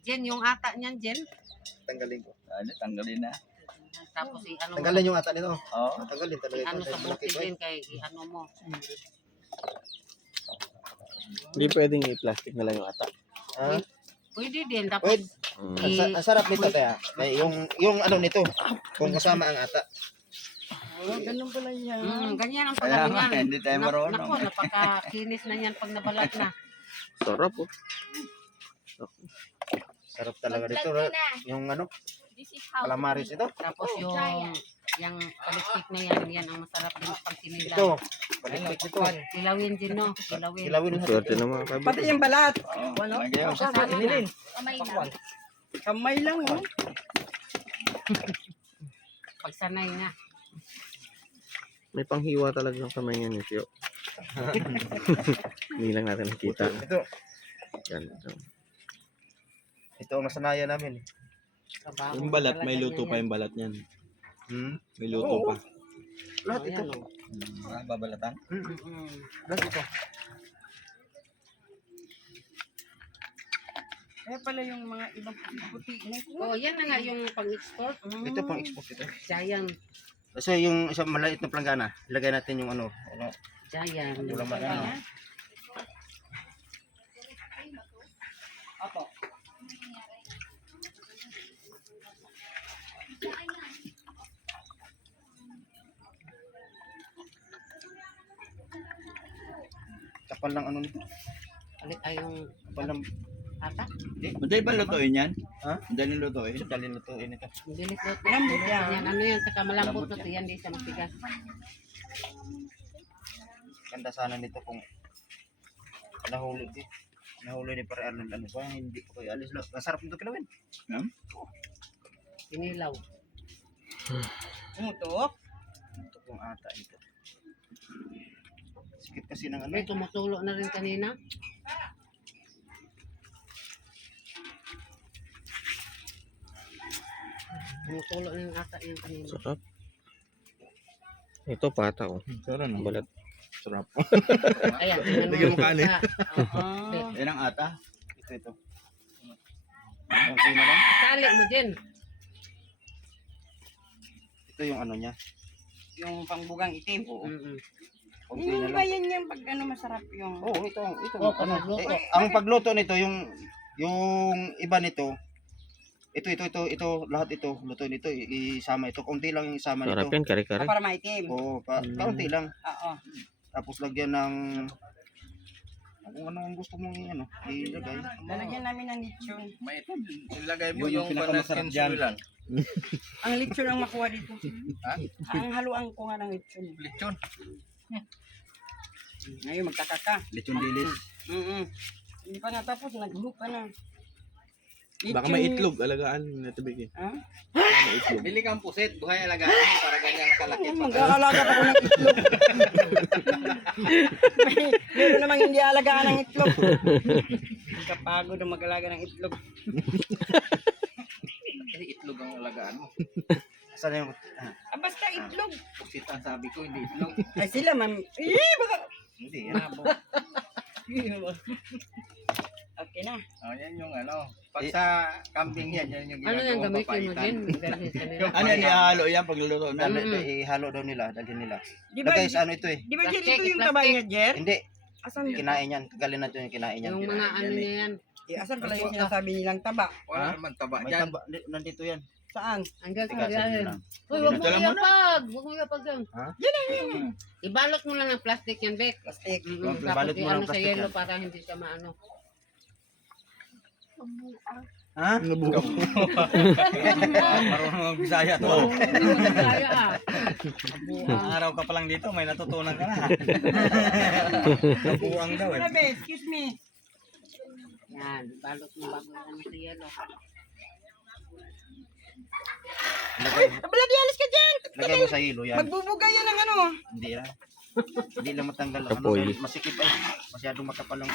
Jen, yung ata niyan, Jen. Tanggalin ko. Ano, tanggalin na. Tapos ano Tanggalin yung ata nito. Oo. Tanggalin talaga ano ito. sa Malaki buti ko din kay ano mo. Hindi pwedeng i-plastic na lang yung ata. Ha? Pwede din. Tapos, Pwede. Ang sarap nito kaya. Yung ano nito. Kung kasama ang ata. Ganun pala yan. ganyan ang Kaya pagano nga, yan. hindi tayo marunong. Naku, napakakinis na yan pag nabalat na. Sarap oh. Sarap talaga dito. Yung ano, calamaris ito. Tapos yung palikpik na yan, yan ang masarap din pag sinilaw. Ito. Palikpik ito. Kilawin din, no? Kilawin. Kilawin natin. Swerte naman kami. Pati yung balat. Oo, lagyan. Inilin. Kamay lang, oh. Pag sanay na. May panghiwa talaga ng kamay niya ni Tio. Hindi lang natin nakita. Ito. Yan. Ito ang nasanayan namin. Kabaho Yung balat, may talaga luto niya pa yan. yung balat niyan. May luto Oo. pa. Lahat ito. Ayan, oh. Babalatan. Lahat ito. Kaya pala yung mga ibang puti na ito. Oh, yan na nga yung pang-export. Ito pang export ito. Giant. So yung isang maliit na planggana, ilagay natin yung ano. Giant. Ulam na ano. Apo. Kapal ng ano nito. Ulit ay yung Kapal ng ata. Madali ba lutuin yan? Ha? Madali lutuin? Dali lutuin ito. Bilis lot. Malambot yan. Ano yan, saka malambot na yan, di siya matigas. Ganda sana nito kung nahuli din. Nahuli ni Pare Arnold ano ba? Hindi ko kaya alis lang. Masarap nito kilawin. Inilaw. Tumutok. Ito kung ata ito. Sikit kasi ng ano. May tumutulo na rin kanina. Tumutulo na yung ata yung kanina. Sarap. Ito pata oh. Sarap Ang balat. Sarap. Ayan, tingnan Lagyan mo kanin. Oo. Yan ang ata. Ito. Okay na lang. Sali mo din. Ito yung ano niya. Yung pangbugang itim. Okay Hindi na ba lang. yan yung pag ano masarap yung... Oo, ito Oh, ano. pagluto. Ang pagluto nito yung iba nito. Ito lahat ito luto nito isama ito. Konti lang yung isama Sarap nito. yan, kare-kare. Para maitim. Oo, kaunti lang. Oo. Tapos lagyan ng kung ano ang gusto mong ano, ilagay. Lalagyan namin ng lechon. May ito. Ilagay mo Yung yung pinakamasarap panaskin dyan. lang. Ang lechon ang makuha dito. Ha? Ang haluan ko nga ng lechon. Lechon. Ngayon magkakaka. Lechon dilis. Hindi pa natapos, nag-hook ka na. Baka may itlog, alagaan natubig eh. Ha? May itlog. Bili kang pusit, buhay alagaan mo para ganyan kalaki. Mag-aalaga pa ko ng itlog. Meron namang hindi alagaan ng itlog. Kapagod ang mag-alaga ng itlog. Kasi itlog ang alagaan mo. Saan yung Basta itlog. Pusit ang sabi ko, hindi itlog. Ay sila, ma'am. Baka... hindi yan. Okay na. Oh, yan yung ano. Pag sa camping yan yung Ano yung ginagawa gamitin mo din? Dahil kanina. Ano yan, ihalo yan pagluluto na. Ihalo daw nila, dalhin nila. Di ba, Lagay sa ano ito eh. di ba Jer, Plastic, ito yung plastic. taba niya, Jer? Hindi, Asan, kinain yan. Tagalin natin yung kinain yan. Yung mga ano niya yan. asan pala yung sinasabi nilang taba? Wala naman taba May dyan. taba, nandito yan. Saan? Hanggang Teka, sa sabihin yan. lang. Uy, wag mo Dala mo na. yapag. Wag mo yapag yan. Ha? Ibalot mo lang ng plastic yan, Bek. Plastic. Tapos Balot mo ng ano sa plastic yelo yan. para hindi siya maano. Ha? Nabuo. Marunong ang Bisaya to. Kaya ah. Ang araw ka pa lang dito, may natutunan ka na. Nabuang daw eh. Wala be, excuse me. Yan, balot mo bago ano sa yelo. Lagay, Bloody alis ka dyan! lagay mo sa hilo yan. Magbubuga yan ng ano. Hindi yan. Hindi lang matanggal. Ano, Apoy. dahil masikip ay. Masyadong makapal ang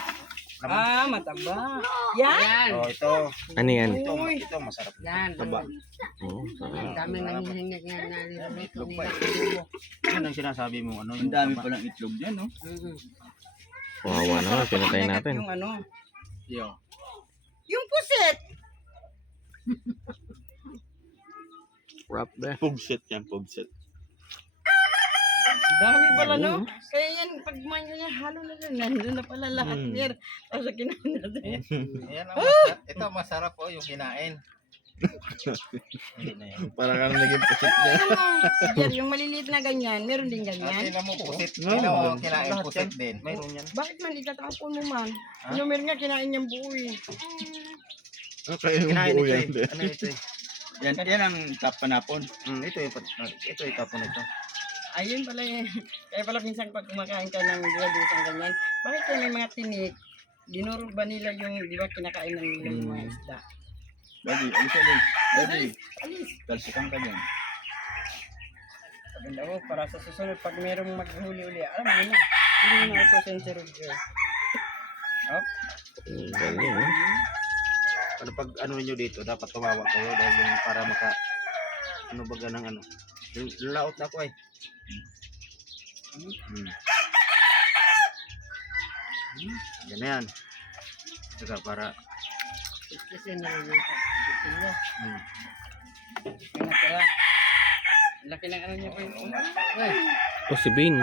laman. Ah, mataba. Yan? Yan. Oh, ito. Ano yan? Ito masarap. Yan. Taba. Oo, Ang sarap. daming nangihingi nga na niluluto nila. Yan ang sinasabi mo. Ano, Ang dami palang itlog dyan, no? Mhm. Kawawa naman, pinatay Dagat natin. Yung ano. Yo. Yung pusit. Wrap ba? Pugset yan, pugset. Dami pala, no? Kaya yan, pag manyo niya, halo na rin. Nandun na pala lahat niya. Tapos kinain natin. Yan ang masarap. Ito masarap po yung kinain. Parang ano naging pusit niya. Yan, yung maliliit na ganyan, meron din At ganyan. sila mo pusit. No, Sila mo no. kinain Lahat pusit yan. din. Mayroon yan. Bakit man itatapon mo man? Yung meron nga, kinain niyang buo eh. Okay, yung Kinain buo ito yan. eh. Ano ito eh? Yan ang tap panapon. Ito yung tapon ito. Ayun pala eh. Kaya pala minsan pag kumakain ka ng diladusang ganyan, bakit kaya may mga tinik? Dinurog ba nila yung, di ba, kinakain ng nila yung mga isda? Daddy, alis alis. Daddy, Alis! talsikan ka dyan. Maganda mo, para sa susunod, pag merong maghuli uli, alam mo na, hindi mo na ito sensitive girl. Oh, Ganyan, eh. Ano pag ano niyo dito, dapat tumawag kayo dahil yung para maka ano baga ng ano. Laot na ako eh. Ganyan. Saka para Kasi naluluto. Ito mo. may natira. Laki ng ano niya po yung Ay, O si Bean.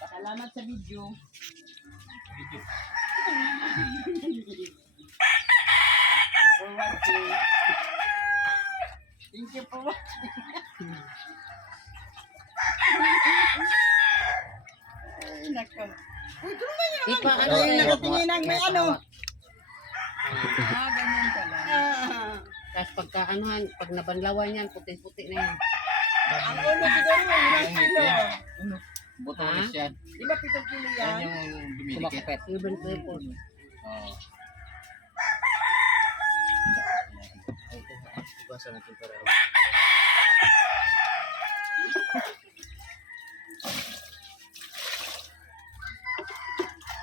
Salamat sa video. For watching. Thank you for watching. Ay, nako. Uy, tulungan niyo Di pa, naman. ano Ay, eh. nakatingin ng may ano. ganyan pala. Ah, Tapos pagka anuhan, pag nabanlawan yan, puti-puti na yan. ang ulo siguro, 5 kilo. Butones yan. Di ba 7 kilo Yan yan? yung dumidikit. Kumakapet. Even triple. Oo. ibasa natin para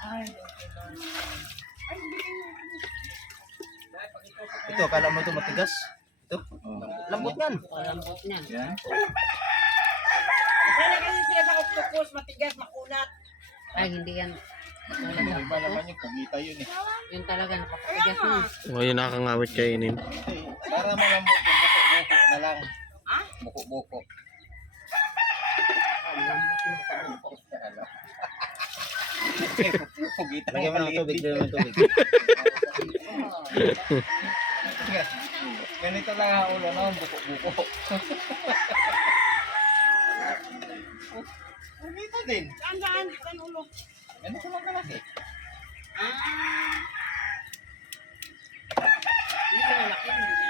Ay, ito, akala mo ito matigas? Ito? Lambot yan. Palambot niyan. Yan. sana kasi sila sa octopus, matigas, makunat. Ay, hindi yan. Yung iba naman yung pagita yun eh. Yun talaga, napakatigas mo. O yun nakakangawit kainin. Para malambot yung buko-buko na lang. Ha? Buko-buko. Pugita Lagyan mo ng tubig, lagyan mo ng tubig. Ganito lang ang ulo no, buko-buko. Pugita din. Saan, saan? Saan ulo? Ganito lang kalaki. Ah. Hindi ka lalaki, hindi ka.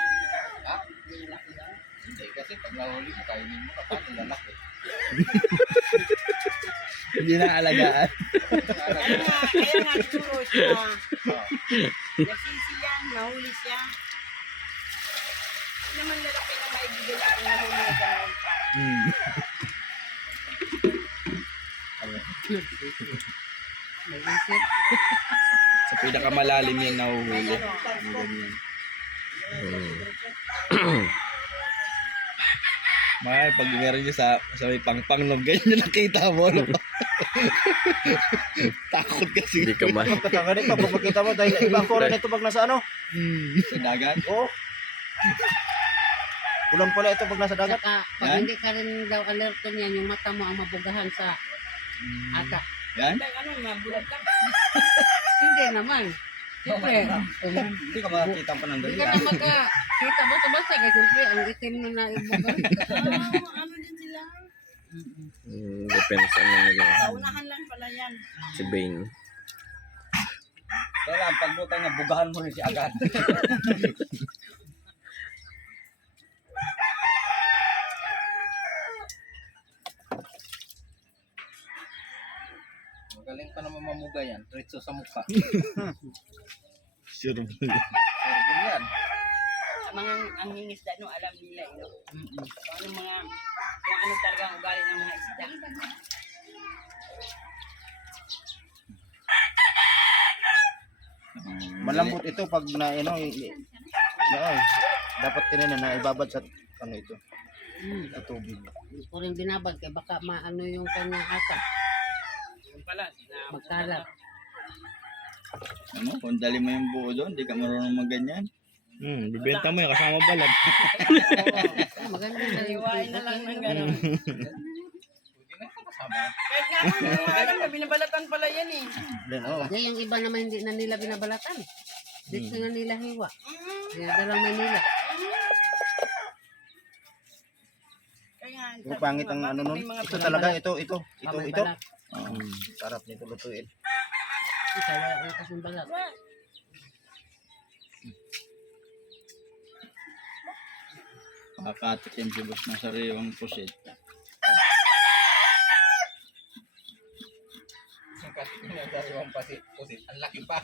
Ha? Hindi lalaki daw. Hindi, kasi pag nahuli mo, kainin mo kapag lalaki. Hindi na alagaan. Kaya nga siguro siya. Nagsisi yan, nahuli siya. Hindi naman lalaki na maibigay ako nahuli na gano'n. May isip. Sa pinakamalalim yan May nahuhuli. ano, Ganyan. May pag meron niyo sa may pangpang no, ganyan nakita mo. No? Takot kasi. Hindi ka ma. Pagkakaganit pa, pagkakita mo dahil ibang kora nito pag nasa ano. Sa dagat. Oo. Ulam pala ito pag nasa dagat. Saka, pag Yan? hindi ka rin daw alerto niyan, yung mata mo ang mabugahan sa ata. Yan? ano, mabulag ka. Hindi naman. Siyempre, Hindi ka makakita pa ng hindi dali. ka na magkakita basta-basta. Kasi siyempre, ang itim na naibugan. Ano din sila? Depends ano nila. Paunahan lang pala yan. Si Bane. Kaya lang, pagbuta niya, bugahan mo rin siya agad. Magaling pa naman mamuga yan. Diretso sa mukha. Sure mo. Sorbo yan. Mga ang isda no, alam nila eh, no? Kung ano mga, kung ano talaga ang ugali ng mga isda. Malambot ito pag na ano, dapat kinina na ibabad sa ano ito. Sa tubig. Hindi ko rin binabad kaya baka maano yung kanyang asa. Magkalat. Ano, kung dali mo yung buo doon, di ka marunong magganyan. Bibenta mo yung kasama balat. Maganda na yung Iwain na lang ng gano'n. Kahit nga ako, hindi ko alam na binabalatan pala yan eh. Then, oh. Kaya yung iba naman hindi na nila binabalatan. Dito na nila hiwa. Dinadalang Manila. Kaya, Yung pangit ang ano nun. Ito talaga, ito. May Ito. balat. Sarap nito lutuin. Isa wala na kasing balat. Kakatikim si boss ng sariwang pusit. Ang laki pa.